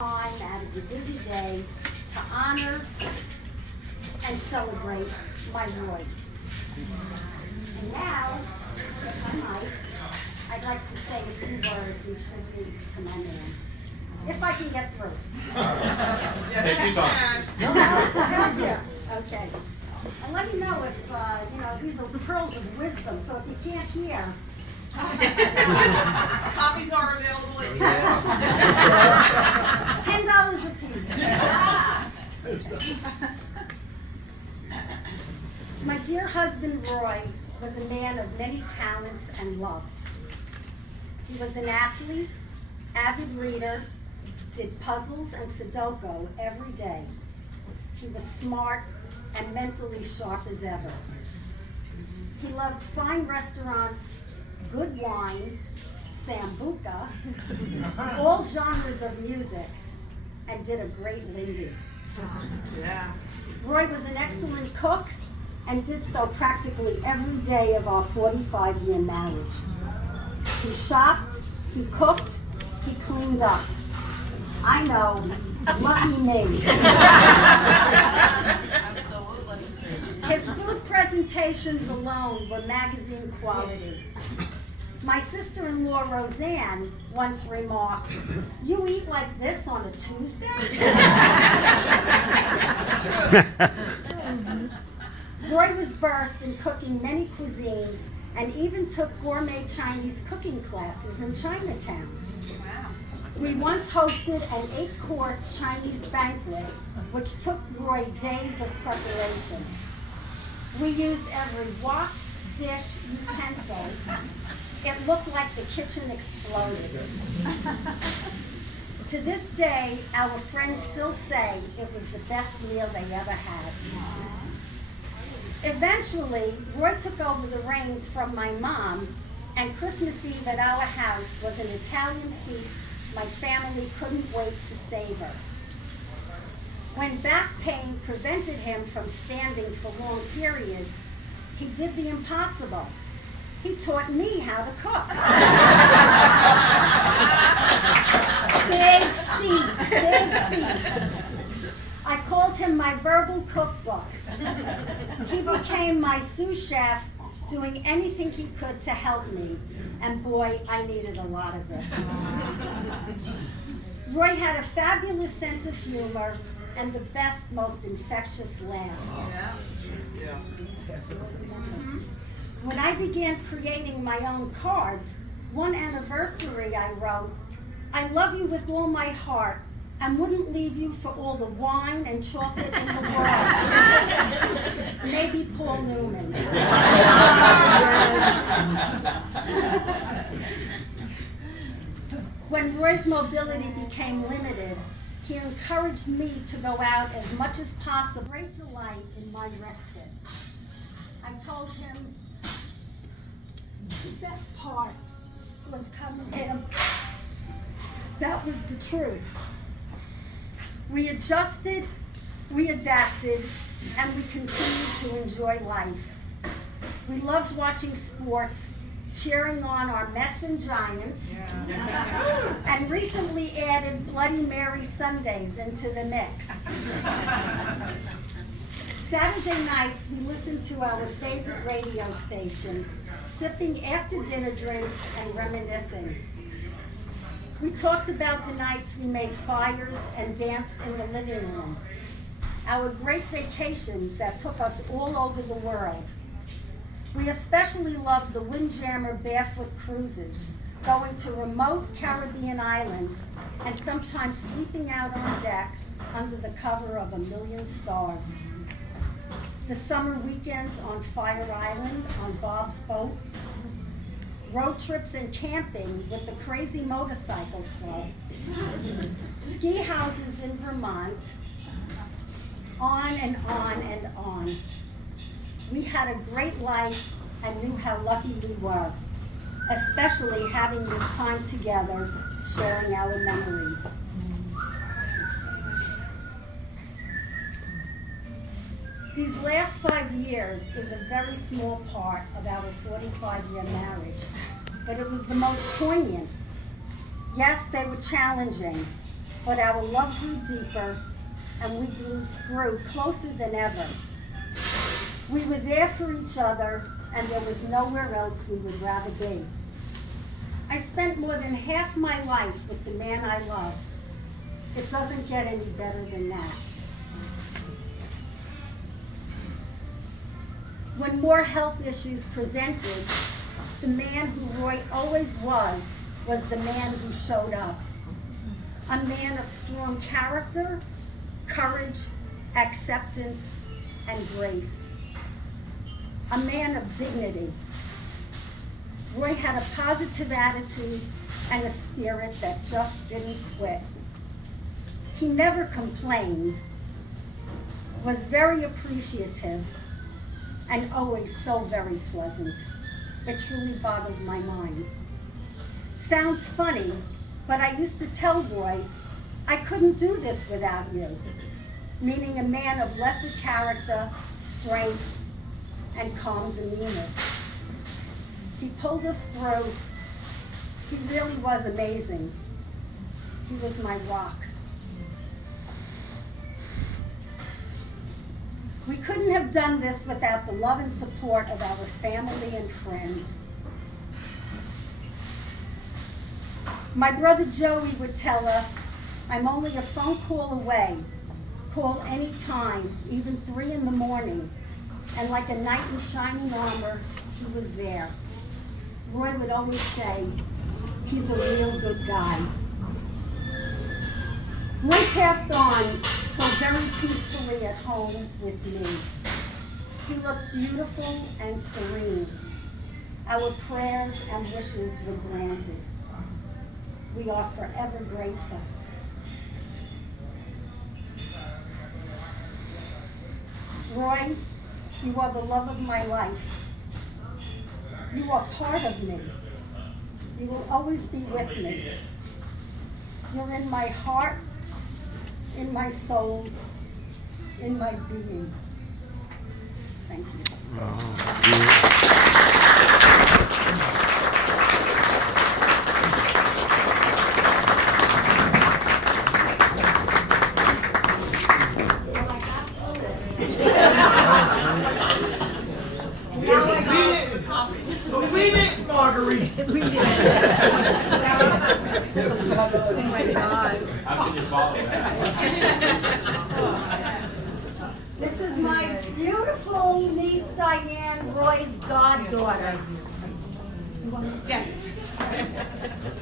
Time out of your busy day to honor and celebrate my Roy. And now, if I might, I'd like to say a few words in tribute to my man. If I can get through. Take your time. Thank you. Okay. And let me know if, these are pearls of wisdom, so if you can't hear. Copies are available at $10 apiece. My dear husband Roy was a man of many talents and loves. He was an athlete, avid reader, did puzzles and Sudoku every day. He was smart and mentally sharp as ever. He loved fine restaurants, good wine, sambuca, all genres of music, and did a great Lindy. Yeah. Roy was an excellent cook and did so practically every day of our 45-year marriage. He shopped, he cooked, he cleaned up. I know, lucky me. Absolutely. His food presentations alone were magazine quality. My sister-in-law Roseanne once remarked, "You eat like this on a Tuesday?" Roy was versed in cooking many cuisines and even took gourmet Chinese cooking classes in Chinatown. Wow. We once hosted an 8-course Chinese banquet, which took Roy days of preparation. We used every wok, dish, utensil. It looked like the kitchen exploded. To this day, our friends still say it was the best meal they ever had. Eventually, Roy took over the reins from my mom, and Christmas Eve at our house was an Italian feast my family couldn't wait to savor. When back pain prevented him from standing for long periods, he did the impossible. He taught me how to cook. Big feet. I called him my verbal cookbook. He became my sous chef, doing anything he could to help me. And boy, I needed a lot of it. Roy had a fabulous sense of humor and the best, most infectious laugh. Yeah. When I began creating my own cards, one anniversary I wrote, "I love you with all my heart and wouldn't leave you for all the wine and chocolate in the world." Maybe Paul Newman. When Roy's mobility became limited, he encouraged me to go out as much as possible. Great delight in my respite. I told him the best part was coming to him. That was the truth. We adjusted, we adapted, and we continued to enjoy life. We loved watching sports, cheering on our Mets and Giants, and recently added Bloody Mary Sundays into the mix. Saturday nights, we listened to our favorite radio station, sipping after dinner drinks and reminiscing. We talked about the nights we made fires and danced in the living room, our great vacations that took us all over the world. We especially loved the Windjammer barefoot cruises, going to remote Caribbean islands and sometimes sleeping out on deck under the cover of a million stars. The summer weekends on Fire Island on Bob's boat, road trips and camping with the Crazy Motorcycle Club, ski houses in Vermont, on and on and on. We had a great life and knew how lucky we were, especially having this time together, sharing our memories. These last 5 years is a very small part of our 45-year marriage, but it was the most poignant. Yes, they were challenging, but our love grew deeper and we grew closer than ever. We were there for each other and there was nowhere else we would rather be. I spent more than half my life with the man I love. It doesn't get any better than that. When more health issues presented, the man who Roy always was the man who showed up. A man of strong character, courage, acceptance, and grace. A man of dignity. Roy had a positive attitude and a spirit that just didn't quit. He never complained, was very appreciative, and always so very pleasant. It truly boggled my mind. Sounds funny, but I used to tell Roy, I couldn't do this without you, meaning a man of lesser character, strength, and calm demeanor. He pulled us through. He really was amazing. He was my rock. We couldn't have done this without the love and support of our family and friends. My brother Joey would tell us, I'm only a phone call away. Call any time, even 3 in the morning. And like a knight in shining armor, he was there. Roy would always say, he's a real good guy. Roy passed on so very peacefully at home with me. He looked beautiful and serene. Our prayers and wishes were granted. We are forever grateful. Roy, you are the love of my life. You are part of me. You will always be with me. You're in my heart, in my soul, in my being. Thank you. We didn't, Marguerite. We did. Oh my God. How can you follow that? This is my beautiful niece Diane, Roy's goddaughter. Yes.